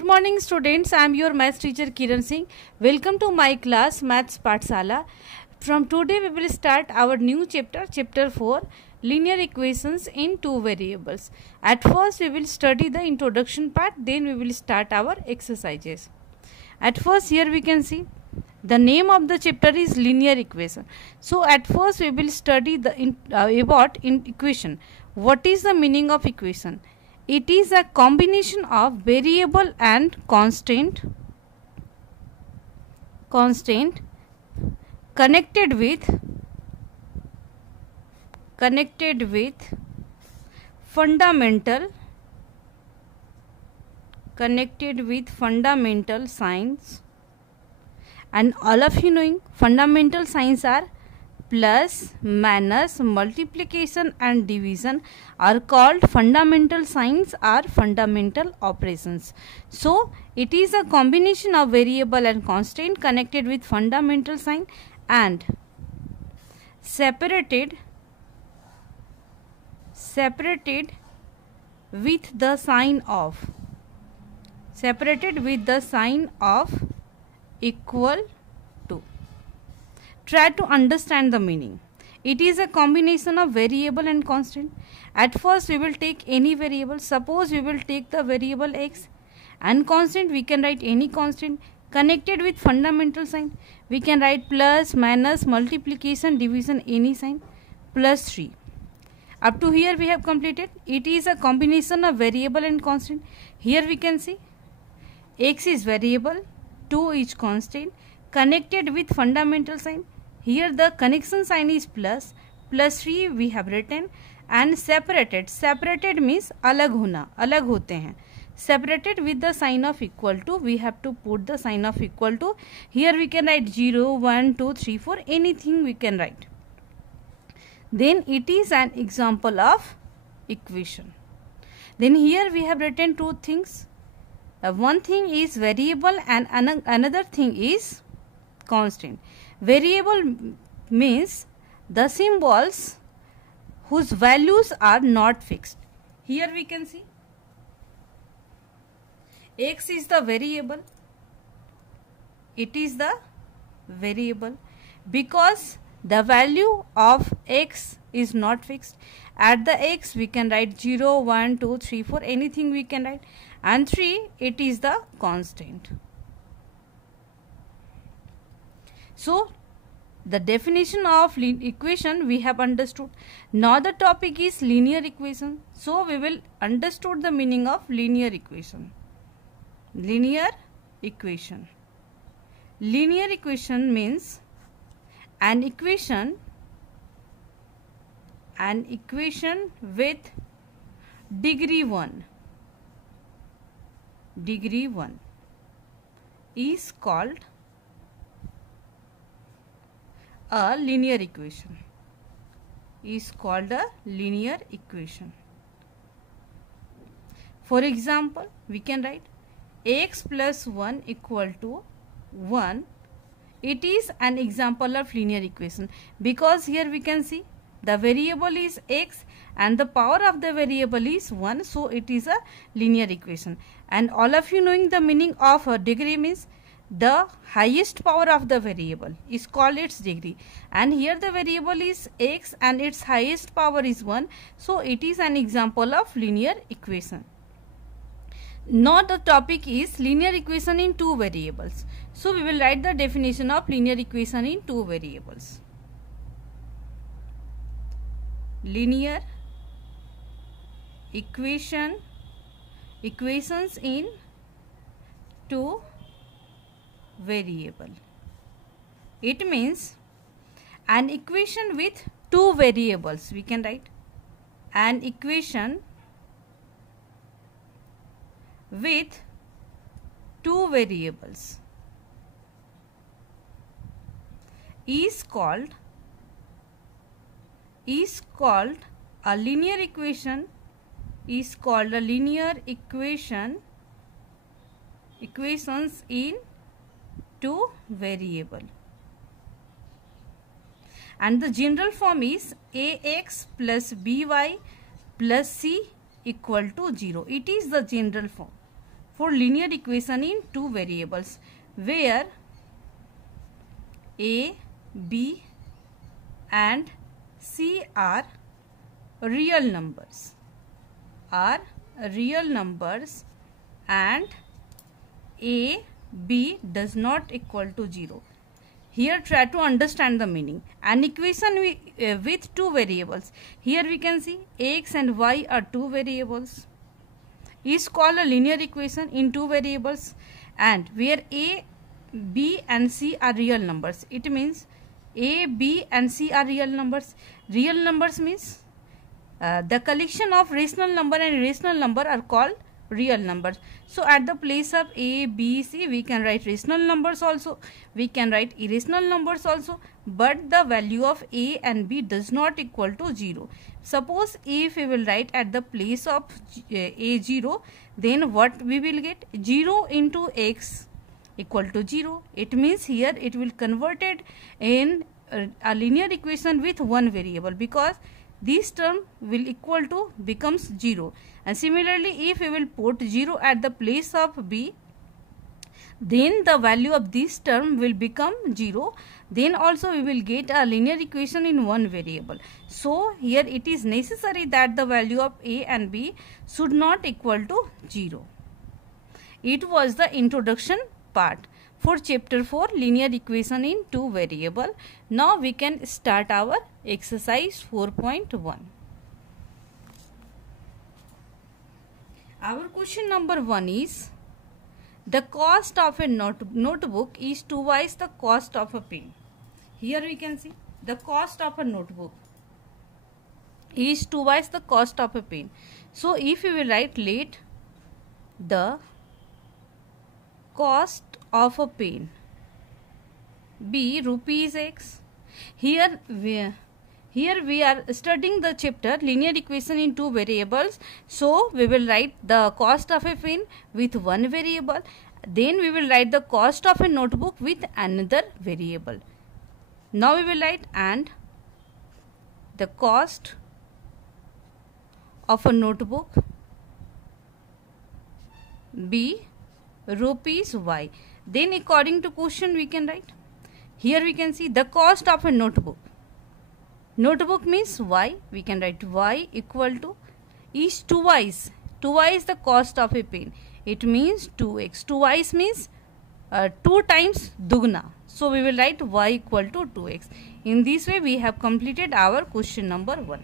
Good morning students, I am your maths teacher Kiran Singh. Welcome to my class Maths Pathshala. From today we will start our new chapter 4, linear equations in two variables. At first we will study the introduction part, then we will start our exercises. At first here we can see the name of the chapter is linear equation. So at first we will study about equation. What is the meaning of equation? It is a combination of variable and constant connected with fundamental signs, and all of you knowing fundamental signs are plus, minus, multiplication and division are called fundamental signs or fundamental operations. So it is a combination of variable and constant connected with fundamental sign and separated with the sign of equal to. Try to understand the meaning. It is a combination of variable and constant. At first we will take any variable. Suppose we will take the variable x, and constant we can write any constant connected with fundamental sign. We can write plus, minus, multiplication, division, any sign, plus 3. Up to here we have completed. It is a combination of variable and constant. Here we can see x is variable, 2 is constant connected with fundamental sign. Here the connection sign is plus 3 we have written, and separated means alag hona, alag hote hain. Separated with the sign of equal to, we have to put the sign of equal to. Here we can write 0, 1, 2, 3, 4, anything we can write. Then it is an example of equation. Then here we have written two things. One thing is variable and another thing is constant. Variable means the symbols whose values are not fixed. Here we can see x is the variable. It is the variable because the value of x is not fixed. At the x we can write 0, 1, 2, 3, 4, anything we can write, and 3 it is the constant. So the definition of equation we have understood. Now the topic is linear equation. So we will understood the meaning of linear equation. Linear equation means an equation with degree 1 is called a linear equation. For example, we can write x plus 1 equal to 1. It is an example of linear equation because here we can see the variable is x and the power of the variable is 1, so it is a linear equation. And all of you knowing the meaning of a degree means the highest power of the variable is called its degree, and here the variable is x and its highest power is 1, so it is an example of linear equation. Now the topic is linear equation in two variables. So we will write the definition of linear equation in two variables. Linear equations in two variable. It means an equation with two variables. We can write an equation with two variables is called a linear equation. Equations in two variable, and the general form is ax plus by plus c equal to 0. It is the general form. for linear equation in two variables where a, b and c are real numbers and a, b does not equal to 0. Here try to understand the meaning. An equation with two variables. Here we can see x and y are two variables. Is called a linear equation in two variables, and where a, b and c are real numbers. It means a, b and c are real numbers. Real numbers means the collection of rational number and irrational number are called real numbers. So at the place of a, b, c we can write rational numbers also, we can write irrational numbers also, but the value of a and b does not equal to 0. Suppose if we will write at the place of a 0, then what we will get? 0 into x equal to 0. It means here it will converted in a linear equation with one variable, because this term will equal to becomes 0. And similarly, if we will put 0 at the place of b, then the value of this term will become 0. Then also we will get a linear equation in one variable. So here it is necessary that the value of a and b should not equal to 0. It was the introduction part for chapter 4 linear equation in two variable. Now we can start our exercise 4.1. Our question number 1 is, the cost of a notebook is twice the cost of a pen. Here we can see the cost of a notebook is twice the cost of a pen. So if we will write, let the cost of a pen be rupees x. Here we are studying the chapter linear equation in two variables. So we will write the cost of a pen with one variable. Then we will write the cost of a notebook with another variable. Now we will write, and the cost of a notebook be rupees y. Then according to question we can write. Here we can see the cost of a notebook. Notebook means y. We can write y equal to is twice the cost of a pen. It means 2x. Twice means 2 times dugna. So we will write y equal to 2x. In this way we have completed our question number 1.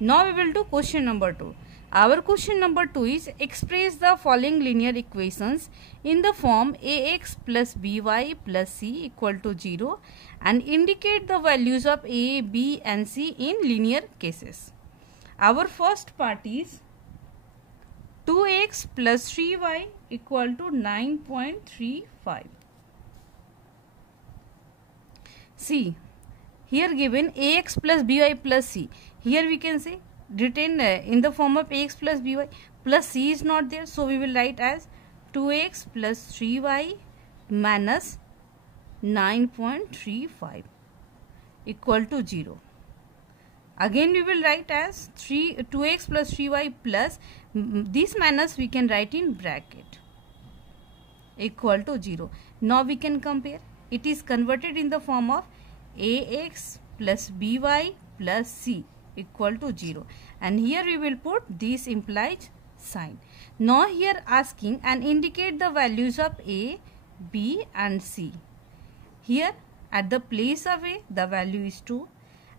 Now we will do question number 2. Our question number 2 is, express the following linear equations in the form ax plus by plus c equal to 0 and indicate the values of a, b and c in linear cases. Our first part is 2x plus 3y equal to 9.35. See, here given ax plus by plus c. Here we can say written in the form of ax plus by plus c is not there. So we will write as 2x plus 3y minus 9.35 equal to 0. Again we will write as 2x plus 3y plus this minus we can write in bracket equal to 0. Now we can compare. It is converted in the form of ax plus by plus c equal to 0, and here we will put this implied sign. Now here asking and indicate the values of a, b and c. Here at the place of a the value is 2,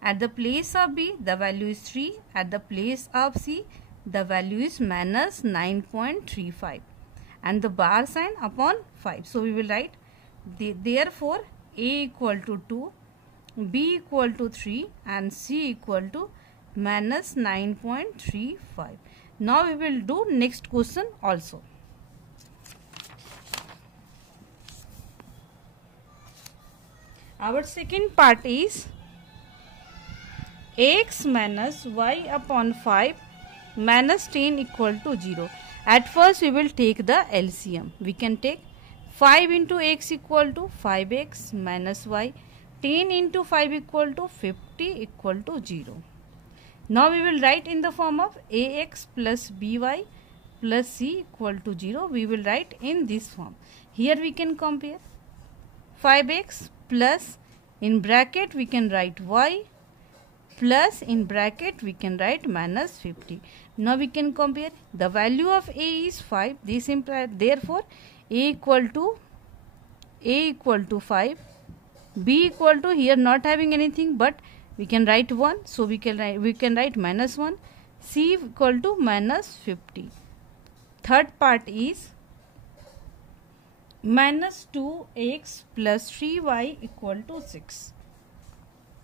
at the place of b the value is 3, at the place of c the value is minus 9.35 and the bar sign upon 5. So we will write therefore a equal to 2, b equal to 3 and c equal to minus 9.35. Now we will do next question also. Our second part is x minus y upon 5 minus 10 equal to 0. At first we will take the LCM. We can take 5 into x equal to 5x minus y. 10 into 5 equal to 50 equal to 0. Now we will write in the form of ax plus by plus c equal to 0, we will write in this form. Here we can compare 5x plus in bracket we can write y plus in bracket we can write minus 50. Now we can compare. The value of a is 5. This implies therefore a equal to 5. B equal to, here not having anything but we can write 1. So we can write minus 1. C equal to minus 50. Third part is minus 2x plus 3y equal to 6.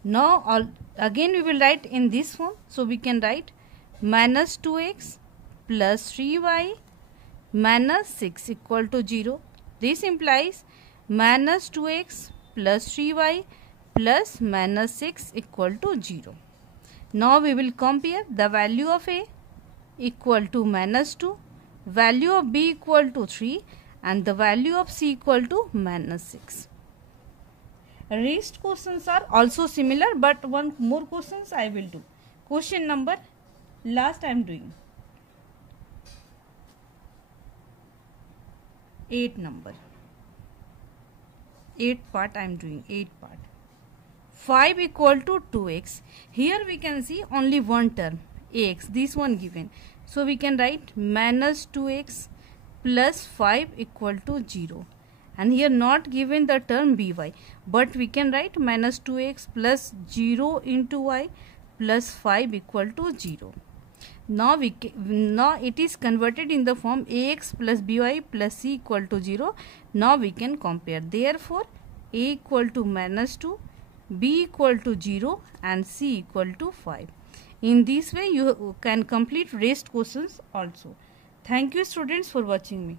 Now again we will write in this form. So we can write minus 2x plus 3y minus 6 equal to 0. This implies minus 2x plus 3y plus minus 6 equal to 0. Now we will compare. The value of a equal to minus 2, value of b equal to 3 and the value of c equal to minus 6. Rest questions are also similar, but one more questions I will do. Question number last I am doing 8 number. 8 part I am doing 8 part. 5 equal to 2x. Here we can see only one term ax, this one given. So we can write minus 2x plus 5 equal to 0. And here not given the term by, but we can write minus 2x plus 0 into y plus 5 equal to 0. Now it is converted in the form ax plus by plus c equal to 0. Now we can compare. Therefore a equal to minus 2, b equal to 0 and c equal to 5. In this way you can complete rest questions also. Thank you students for watching me.